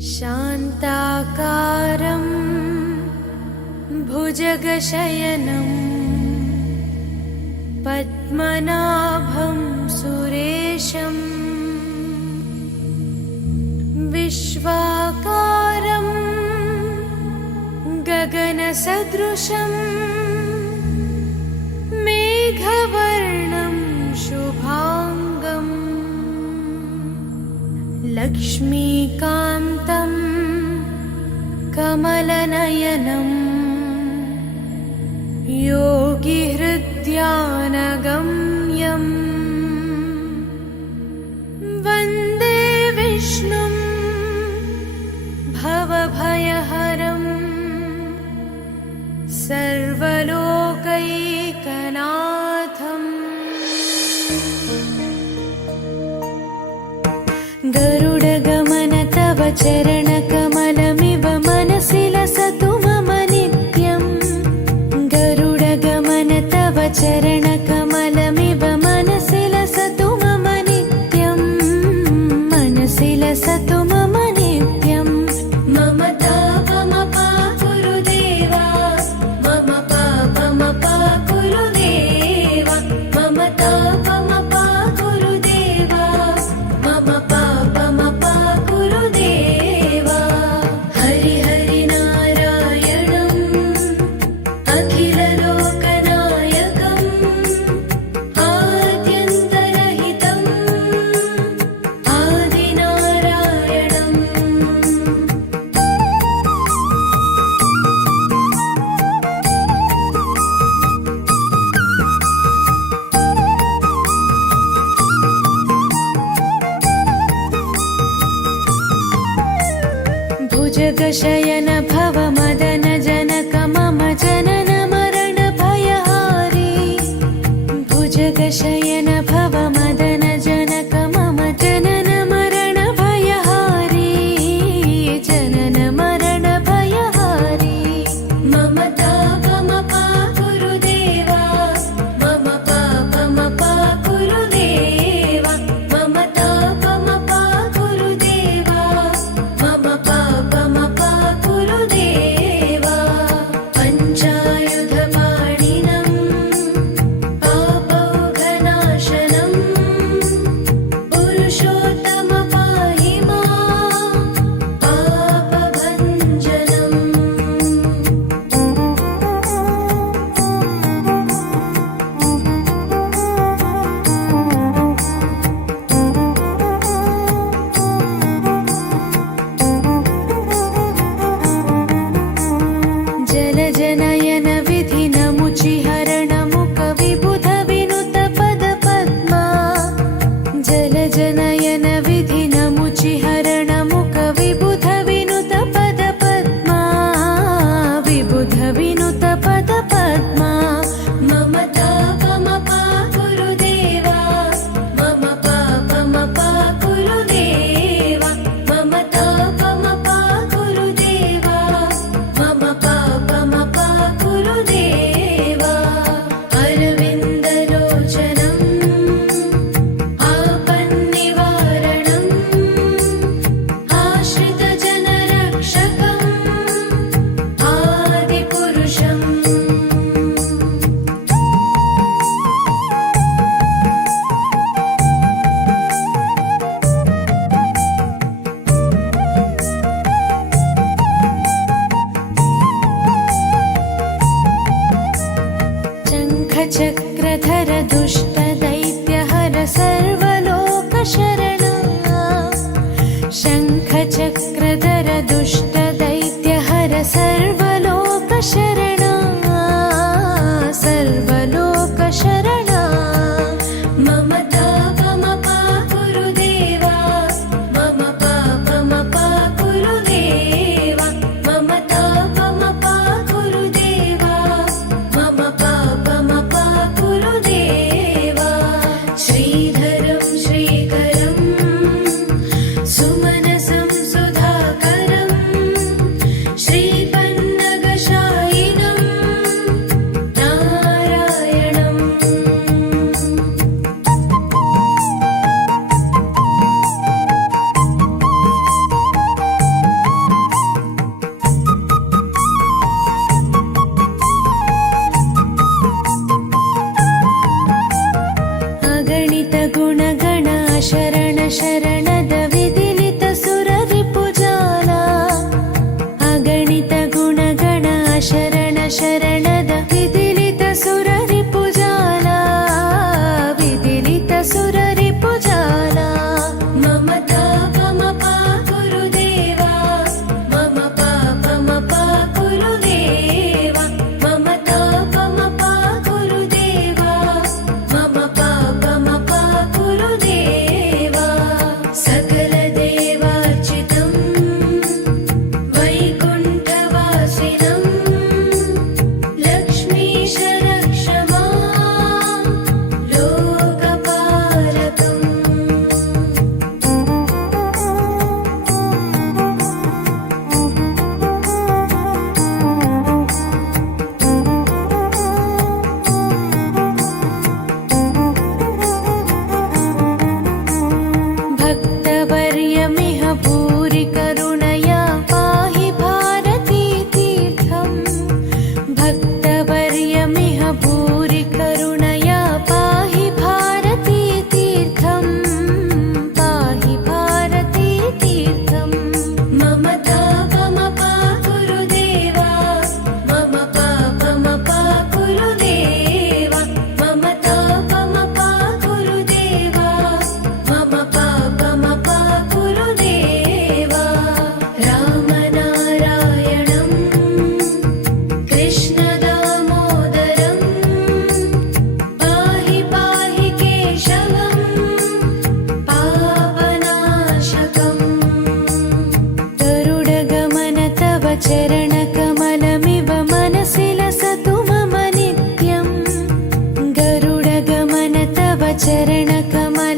शान्ताकारं भुजगशयनं पद्मनाभं सुरेशं विश्वाकारं गगनसदृशं मेघवर्णं शुभांगं लक्ष्मीकान्तं कमलनयनं योगिहृद्यानगम्यं वन्दे विष्णुं भवभयहरं सर्वलोकैकनाथम्। गरुडगमन तव चरणकमलमिव मनसि लसतु मम नित्यम्। गरुडगमन तव चरणकमलमिव मनसि लसतु मम नित्यम्। मनसि लसतु मम नित्यम्। मम तापमपा गुरुदेवा, मम पापमपा गुरुदेवा, मम तापमपा गुरुदेवा, मम पापमपा गुरुदेवा। हरि हरि नारायणम् अखिललोकनायकम् आद्यन्तरहितम् आदिनारायणम्। भुजगशयन भव मदन जनक मम जनन मरण भयहारी। भुजगशयन भव मदन जनक मम जनन मरण भयहारी। जनन मरण भयहारी। मम तापमपा गुरुदेवा, मम पापमपा गुरुदेवा, मम तापमपा गुरुदेवा, मम पापमपा गुरुदेवा। पञ्चायुधपाणिनं पापौघनाशनं पुरुषोत्तम पाहि मां पापभञ्जनम्। जलजनयन विधिनमुचिहरणमुख विबुध विनुत पद पद्मा। जलजनयन विधिनमुचिहरणमुख विबुध विनुत पद पद्मा। विबुध विनुत पद पद्मा। मम तापमपा गुरुदेवा, मम पापमपा गुरुदेवा, मम तापमपा गुरुदेवा, मम पापमपा गुरुदेवा। अरविन्दलोचनं आपन्निवारणं आश्रितजनरक्षकम् आदिपुरुषम्। शङ्खचक्रधर दुष्टदैत्यहर सर्वलोकशरणा। शङ्खचक्रधर दुष्टदैत्यहर सर्वलोकशरणा। सर्वलोकशरणा। मम तापमपा गुरुदेवा, मम पापमपा गुरुदेवा, मम तापमपा गुरुदेवा, मम पापमपा गुरुदेवा। श्रीधरं श्रीकरं सुमनसं सुधाकरं श्रीपन्नगशायिनं नारायणम्। चरणकमलमिव मनसि लसतु मम नित्यम् गरुडगमन तव चरणकमल